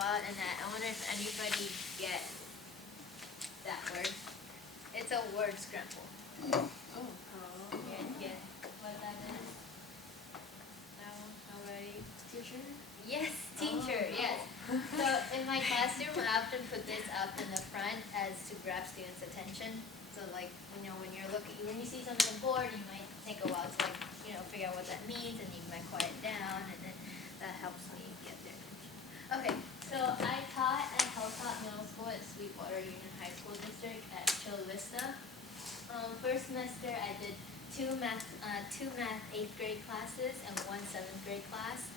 out, and I wonder if anybody get that word. It's a word scramble. Oh. Get what that is? No, nobody? Teacher? Yes, teacher, yes. So in my classroom, I often put this up in the front as to grab students' attention. So like, when you're looking, when you see something on the board, you might take a while to like, figure out what that means, and you might quiet down, and then that helps me get their attention. Okay, so I taught at Hilltop Middle School at Sweetwater Union High School District at Chula Vista. First semester, I did two math 8th grade classes and one 7th grade class.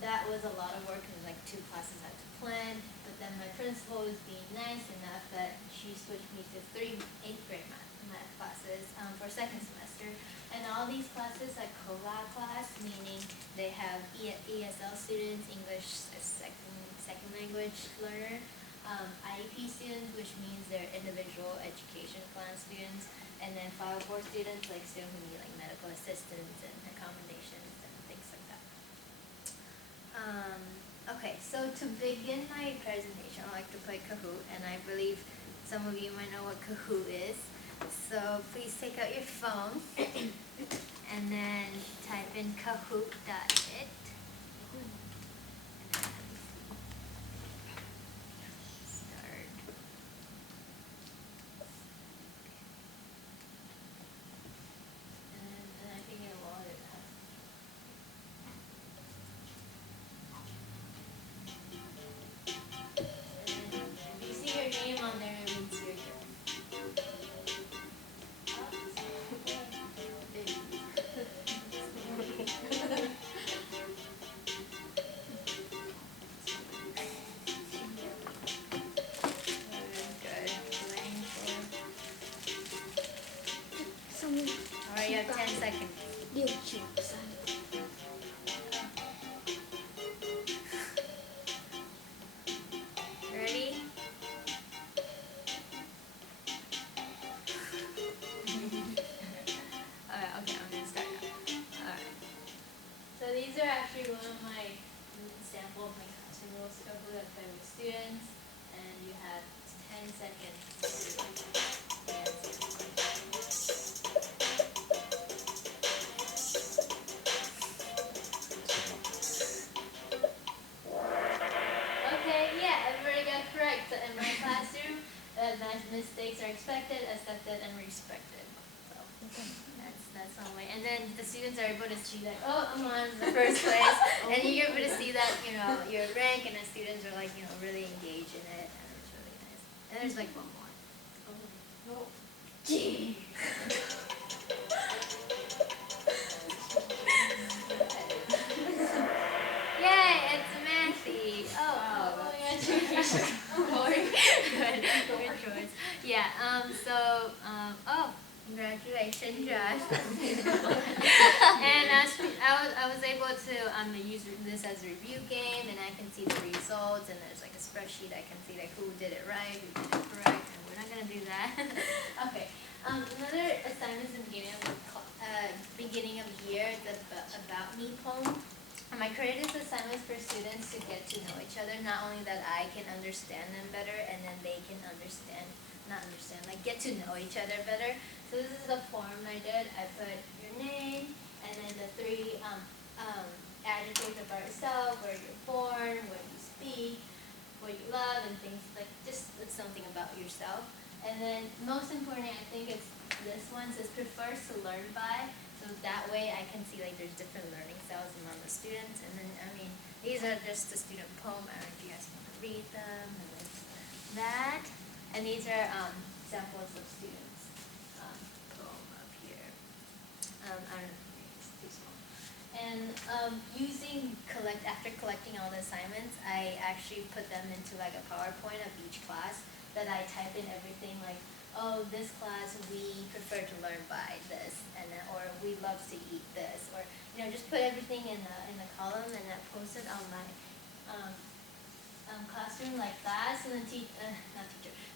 That was a lot of work because like 2 classes I had to plan, but then my principal was being nice enough that she switched me to 3 8th grade math classes for second semester. And all these classes are co-lab class, meaning they have ESL students, English as second language learner, IEP students, which means they're individual education plan students, and then 504 students, like students who need like medical assistance and accommodations and things like that. Okay, so to begin my presentation, I like to play Kahoot, and I believe some of you might know what Kahoot is. So please take out your phone and then type in kahoot.it. Start. And I think it'll load it up. And if you see your name on there, it means you're good. Alright, you have 10 seconds. Ready? Alright, okay, I'm going to start now. Alright. So these are actually one of my sample of my classroom rules to go that play with students, and you have 10 seconds. Okay, yeah, everybody got correct. So in my classroom, mistakes are expected, accepted, and respected. So that's one way. And then the students are able to see that, oh, I'm on the first place, and you're able to see that, your rank, and the students are like, really engaged in it, and it's really nice. And there's like one more. Oh. Gee. Yay, it's Matthew. Oh yeah, good choice. Yeah, oh, congratulations, Josh. And I was able to use this as a review game, and I can see the results, and there's like a spreadsheet. I can see like who did it right, who did it correct, and we're not gonna do that. Okay. Another assignment is the beginning of the year, the About Me poem. I created this assignments for students to get to know each other. Not only that I can understand them better, and then they can get to know each other better. So this is the form I did. I put your name, and then the 3 adjectives about yourself, where you're born, what you speak, what you love, and things like just something about yourself. And then most importantly, I think it's this one says prefers to learn by. So that way I can see like there's different learning styles among the students. And then, these are just the student poem. I don't know if you guys want to read them. And there's that. And these are samples of students' poem up here. I don't know if it's too small. And after collecting all the assignments, I actually put them into like a PowerPoint of each class that I type in everything like, oh, this class we prefer to learn by this, and then, or we love to eat this, or just put everything in the column, and I post it on my classroom like that. So then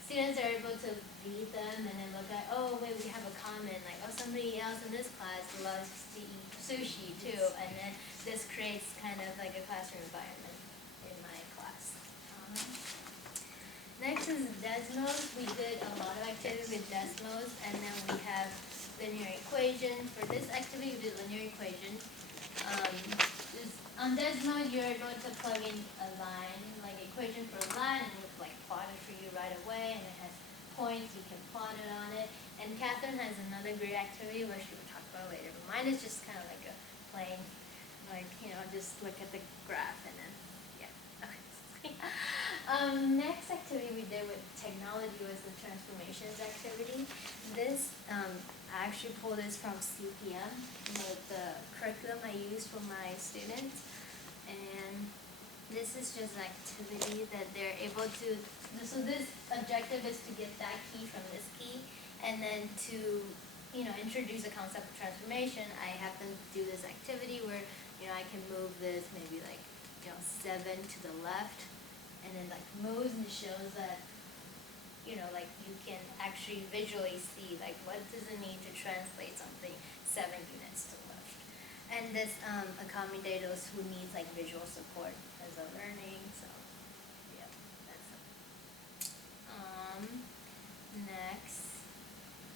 students are able to read them and then look at, oh wait, we have a comment, like, oh, somebody else in this class loves to eat sushi too, and then this creates kind of like a classroom environment in my class. Desmos, we did a lot of activity with Desmos, and then we have linear equation. For this activity, we did linear equation. On Desmos, you're able to plug in a line, like equation for a line, and it will like plot it for you right away, and it has points, you can plot it on it. And Catherine has another great activity which she will talk about later. But mine is just kind of like a plain, like, just look at the graph and then, yeah, okay. Next activity we did with technology was the transformations activity. This, I actually pulled this from CPM, the curriculum I use for my students. And this is just an activity that they're able to, so this objective is to get that key from this key, and then to, introduce a concept of transformation. I have them do this activity where, I can move this maybe like, 7 to the left, and then like moves and shows that, like you can actually visually see like what does it mean to translate something 7 units to the left. And this accommodates those who needs like visual support as a learning. So yeah, that's it. Next.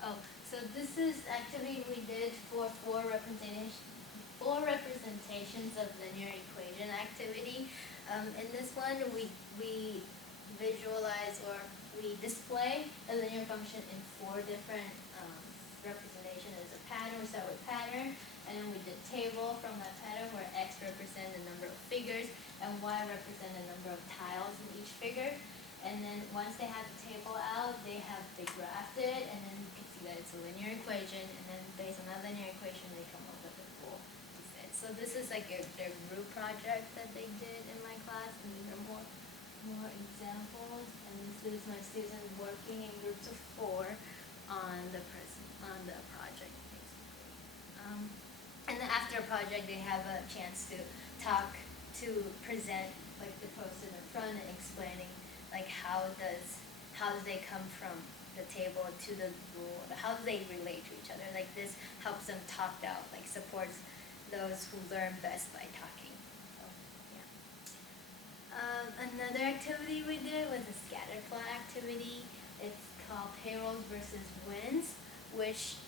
Oh, so this is activity we did for four representations of linear equation activity. In this one, we visualize or we display a linear function in four different representations. There's a pattern, we start with pattern, and then we did table from that pattern where x represents the number of figures and y represents the number of tiles in each figure. And then once they have the table out, they graphed it, and then you can see that it's a linear equation, and then based on that linear equation, they come up with a full fit. So this is like their group project that they did in my class, and these are more examples. And this is my students working in groups of 4 on the project, basically. And then after a project, they have a chance to present like the post-it in front and explaining like how do they come from the table to the rule, how do they relate to each other. Like this helps them talk out, like supports those who learn best by talking. So yeah. Another activity we did was a scatter plot activity. It's called payrolls versus wins, which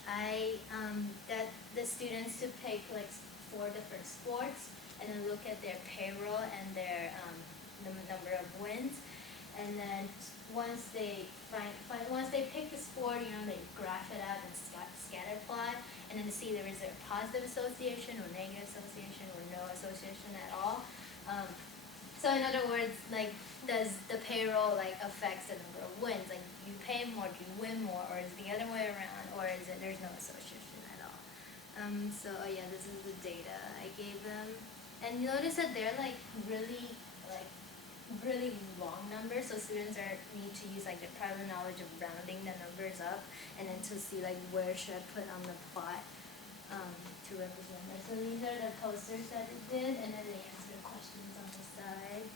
that the students to pick like 4 different sports and then look at their payroll and their the number of wins. And then once they pick the sport, they graph it out and scatter plot, and then to see there is a positive association or negative association or no association at all. So in other words, like, does the payroll like affects the number of wins? Like, you pay more, do you win more, or is it the other way around, or is it there's no association at all? So yeah, this is the data I gave them, and notice that they're like really long numbers, so students need to use like their prior knowledge of rounding the numbers up, and then to see like where should I put on the plot to represent them. So these are the posters that it did, and then they answer questions on the side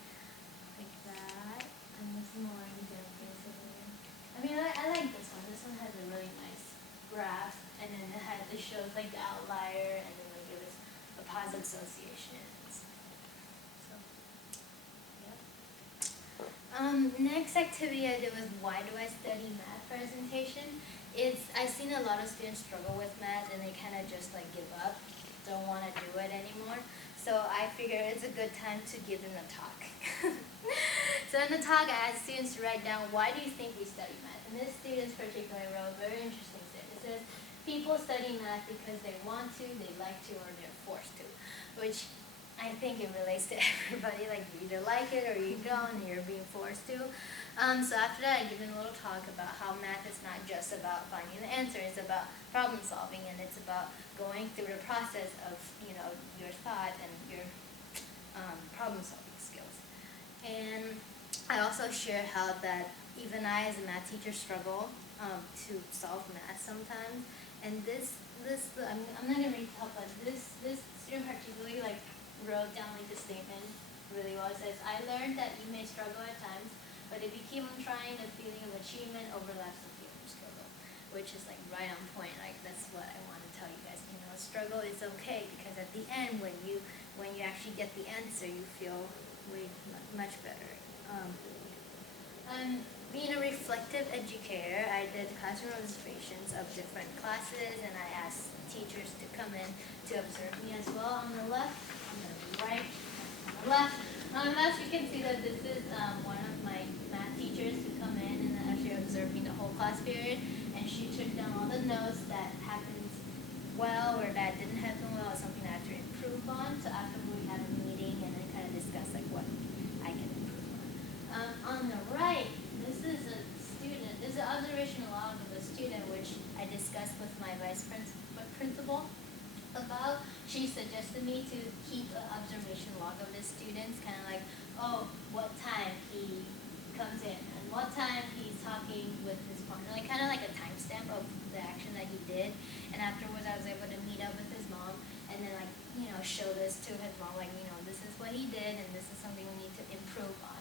like that. And this is more examples of it. I mean, I like this one. This one has a really nice graph, and then it shows like the outlier, and then like it was a positive association. Next activity I did was why do I study math presentation. I've seen a lot of students struggle with math and they kind of just like give up, don't want to do it anymore. So I figured it's a good time to give them a talk. So in the talk I asked students to write down why do you think we study math. And this student particularly wrote a very interesting statement. It says people study math because they want to, they like to, or they're forced to, which I think it relates to everybody, like you either like it or you don't and you're being forced to. So after that I give them a little talk about how math is not just about finding the answer, it's about problem solving, and it's about going through the process of your thought and your problem solving skills. And I also shared how that even I as a math teacher struggle to solve math sometimes. And I'm not going to read the top, but this student particularly wrote down the statement really well. It says, I learned that you may struggle at times, but if you keep on trying, the feeling of achievement overlaps the feeling of struggle, which is right on point. That's what I want to tell you guys. Struggle is okay, because at the end, when you actually get the answer, you feel much better. being a reflective educator, I did classroom observations of different classes, and I asked teachers to come in to observe me as well. On the left, on the right, on the left. On the left, you can see that this is one of my math teachers who come in and actually observed me the whole class period, and she took down all the notes that happened well or that didn't happen well, or something that I had to improve on. So after we had a meeting and then kind of discussed like what I can improve on the right, this is a student. This is an observational log of a student which I discussed with my principal about. She suggested me to keep an observation log of the students, kind of like, oh, what time he comes in and what time he's talking with his partner, like kind of like a timestamp of the action that he did. And afterwards, I was able to meet up with his mom and then like show this to his mom, like this is what he did and this is something we need to improve on.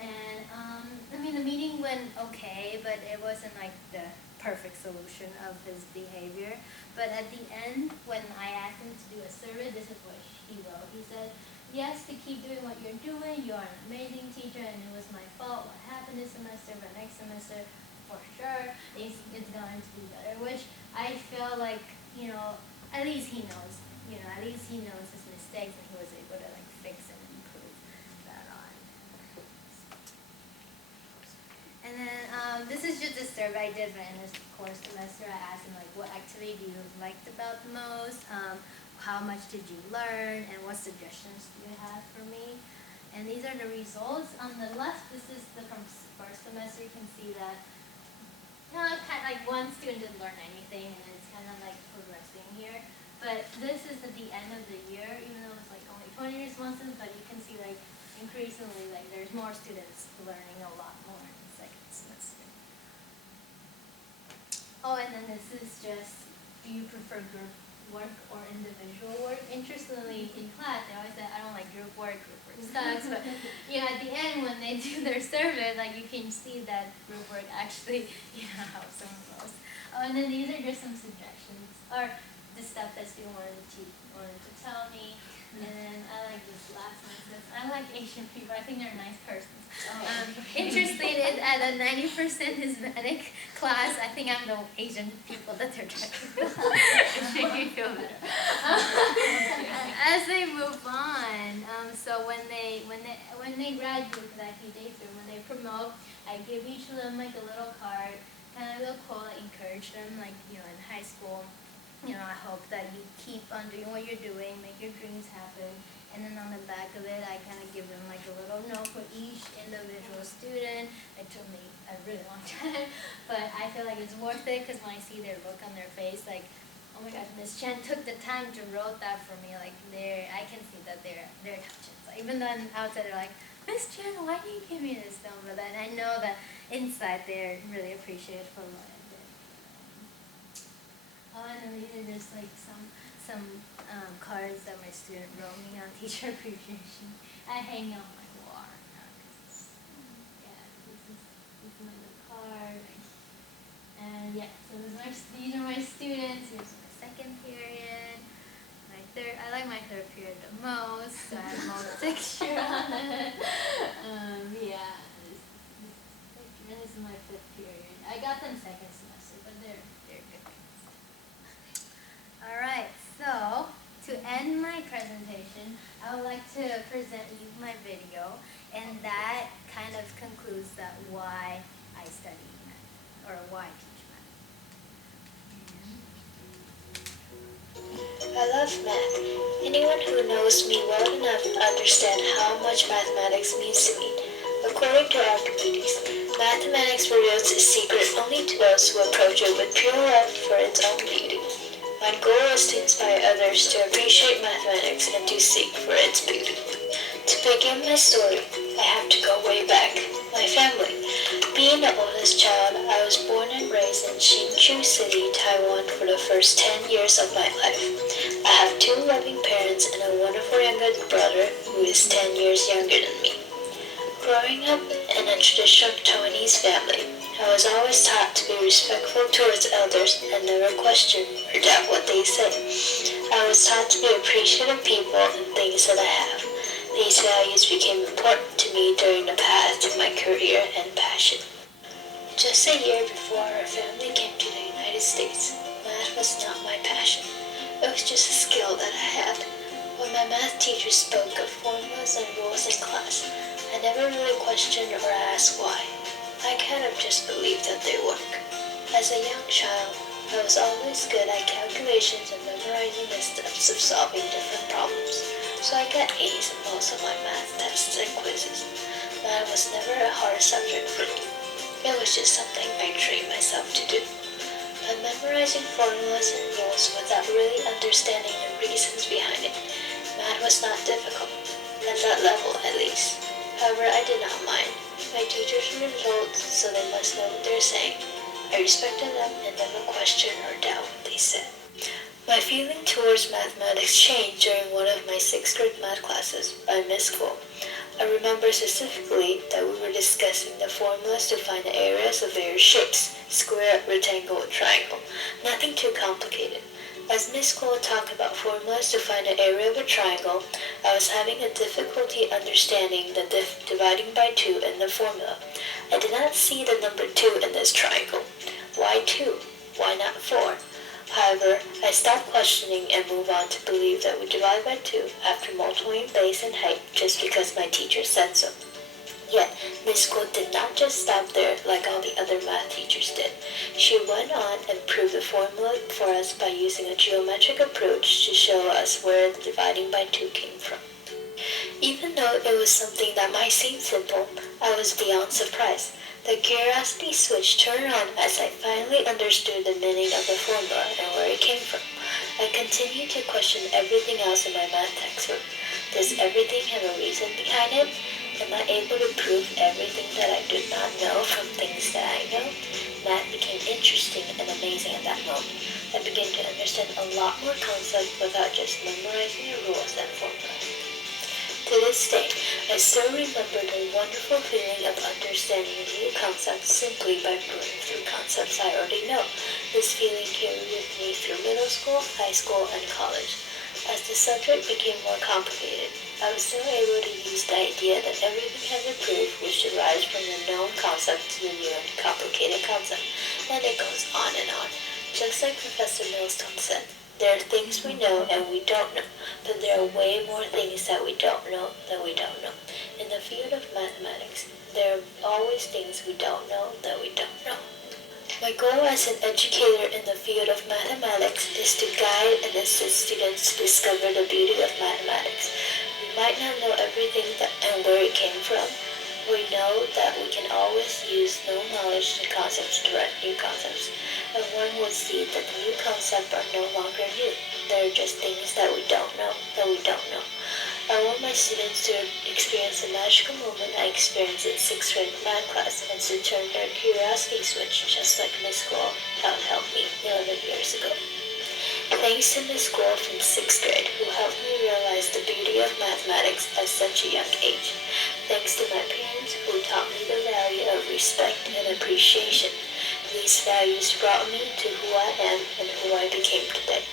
And I mean the meeting went okay, but it wasn't like the perfect solution of his behavior. But at the end, when I asked him to do a survey, this is what he wrote. He said, yes, to keep doing what you're doing. You are an amazing teacher, and it was my fault what happened this semester, but next semester, for sure, it's going to be better. Which I feel like, at least he knows. At least he knows his mistakes, and he was able to like fix and improve that on. And then this is just a survey I did in this core semester. I asked him like, what activity do you liked about the most? How much did you learn, and what suggestions do you have for me? And these are the results. On the left, this is from first semester. You can see that kind of like one student didn't learn anything, and it's kind of like progressing here. But this is at the end of the year, even though it's like only 20 responses, but you can see like increasingly like there's more students learning a lot more in the second semester. Oh, and then this is just, do you prefer group work or individual work? Interestingly, in class, they always say, I don't like group work sucks, but at the end when they do their survey, like you can see that group work actually, helps them most. Oh, and then these are just some suggestions, or the stuff that student wanted to tell me. And then I like this last one. I like Asian people. I think they're nice persons. Interested at a 90% Hispanic class. I think I'm the Asian people that they're trying to make me feel better. As they move on, so when they graduate, because I keep day through, when they promote, I give each of them like a little card, kind of a little quote, like encourage them, like in high school. I hope that you keep on doing what you're doing, make your dreams happen. And then on the back of it, I kind of give them like a little note for each individual student. It took me a really long time, but I feel like it's worth it because when I see their look on their face, like, oh my gosh, Miss Chen took the time to wrote that for me. Like, I can see that they're touched. So even though on the outside they're like, Miss Chen, why did you give me this film? But then I know that inside they're really appreciative for what I did. Oh, and then these are just like some cards that my student wrote me on teacher appreciation. I hang on my wall. This is my little card. And yeah, so these are my students. Here's my second period. My third, I like my third period the most. So I have most picture on it. This is my fifth period. I got them second semester, but they're good. All right, so to end my presentation, I would like to present you my video, and that kind of concludes that why I study math, or why I teach math. I love math. Anyone who knows me well enough understand how much mathematics means to me. According to Archimedes, mathematics reveals its secret only to those who approach it with pure love for its own beauty. My goal is to inspire others to appreciate mathematics and to seek for its beauty. To begin my story, I have to go way back. My family. Being the oldest child, I was born and raised in Hsinchu City, Taiwan for the first 10 years of my life. I have 2 loving parents and a wonderful younger brother who is 10 years younger than me. Growing up in a traditional Taiwanese family, I was always taught to be respectful towards elders and never question or doubt what they say. I was taught to be appreciative of people and things that I have. These values became important to me during the path of my career and passion. Just a year before our family came to the United States, math was not my passion. It was just a skill that I had. When my math teacher spoke of formulas and rules in class, I never really questioned or asked why. I kind of just believed that they work. As a young child, I was always good at calculations and memorizing the steps of solving different problems, so I got A's in most of my math tests and quizzes. Math was never a hard subject for me. It was just something I trained myself to do. But memorizing formulas and rules without really understanding the reasons behind it, math was not difficult, at that level at least. However, I did not mind. My teachers were adults, so they must know what they're saying. I respected them and never questioned or doubted what they said. My feeling towards mathematics changed during one of my 6th grade math classes by Miss Cole. I remember specifically that we were discussing the formulas to find the areas of various shapes, square, rectangle, triangle. Nothing too complicated. As Miss Cole talked about formulas to find the area of a triangle, I was having a difficulty understanding the dividing by 2 in the formula. I did not see the number 2 in this triangle. Why 2? Why not 4? However, I stopped questioning and moved on to believe that we divide by 2 after multiplying base and height just because my teacher said so. Yet, Miss Cole did not just stop there like all the other math teachers did. She went on and proved the formula for us by using a geometric approach to show us where the dividing by 2 came from. Even though it was something that might seem simple, I was beyond surprised. The curiosity switch turned on as I finally understood the meaning of the formula and where it came from. I continued to question everything else in my math textbook. Does everything have a reason behind it? Am I able to prove everything that I do not know from things that I know? Math became interesting and amazing at that moment. I began to understand a lot more concepts without just memorizing the rules and formulas. To this day, I still remember the wonderful feeling of understanding a new concept simply by going through concepts I already know. This feeling carried with me through middle school, high school, and college. As the subject became more complicated, I was still able to use the idea that everything has a proof which derives from the known concept to the new and complicated concept, and it goes on and on. Just like Professor Millstone said, there are things we know and we don't know, but there are way more things that we don't know than we don't know. In the field of mathematics, there are always things we don't know that we don't know. My goal as an educator in the field of mathematics is to guide and assist students to discover the beauty of mathematics. We might not know everything and where it came from. We know that we can always use known knowledge and concepts to write new concepts. And one would see that the new concepts are no longer new. They're just things that we don't know. I want my students to experience the magical moment I experienced in 6th grade math class and to turn their curiosity switch just like Miss Cole helped me 11 years ago. Thanks to Miss Cole from 6th grade who helped me realize the beauty of mathematics at such a young age. Thanks to my parents who taught me the value of respect and appreciation. These values brought me to who I am and who I became today.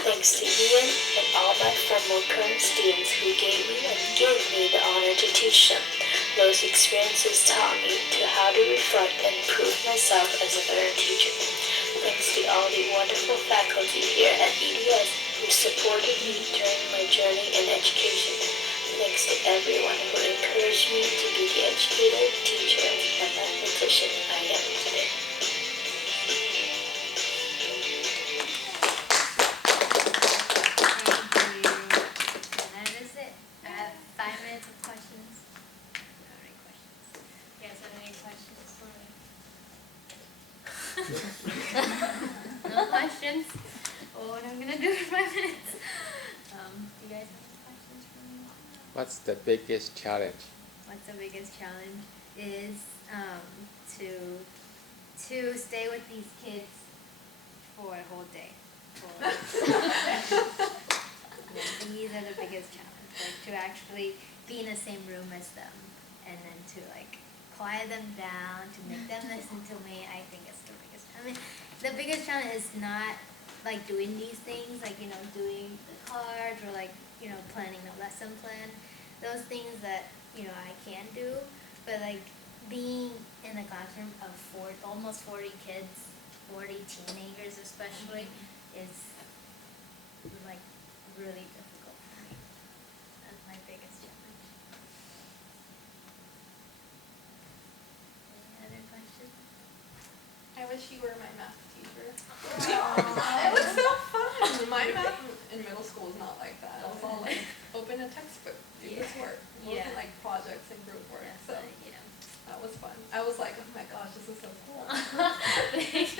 Thanks to Ian and all my former current students who gave me and give me the honor to teach them. Those experiences taught me to how to reflect and improve myself as a better teacher. Thanks to all the wonderful faculty here at EDS who supported me during my journey in education. Thanks to everyone who encouraged me to be the educator, teacher, and mathematician I am today. No questions? Oh, what I'm gonna do for 5 minutes. Do you guys have any questions for me? What's the biggest challenge? What's the biggest challenge is to stay with these kids for a whole day. These are the biggest challenge. Like to actually be in the same room as them and then to like quiet them down, to make them listen to me. I think it's the biggest challenge. The biggest challenge is not like doing these things, like, doing the cards or like, planning a lesson plan. Those things that, I can do, but like being in a classroom of almost 40 kids, 40 teenagers especially, is like really difficult for me. That's my biggest challenge. Any other questions? I wish you were my math teacher. It was so fun. My math in middle school was not like that. It was all like, open a textbook, do this work. It wasn't like projects and group work. So Yeah. that was fun. I was like, oh my gosh, this is so cool. Thanks.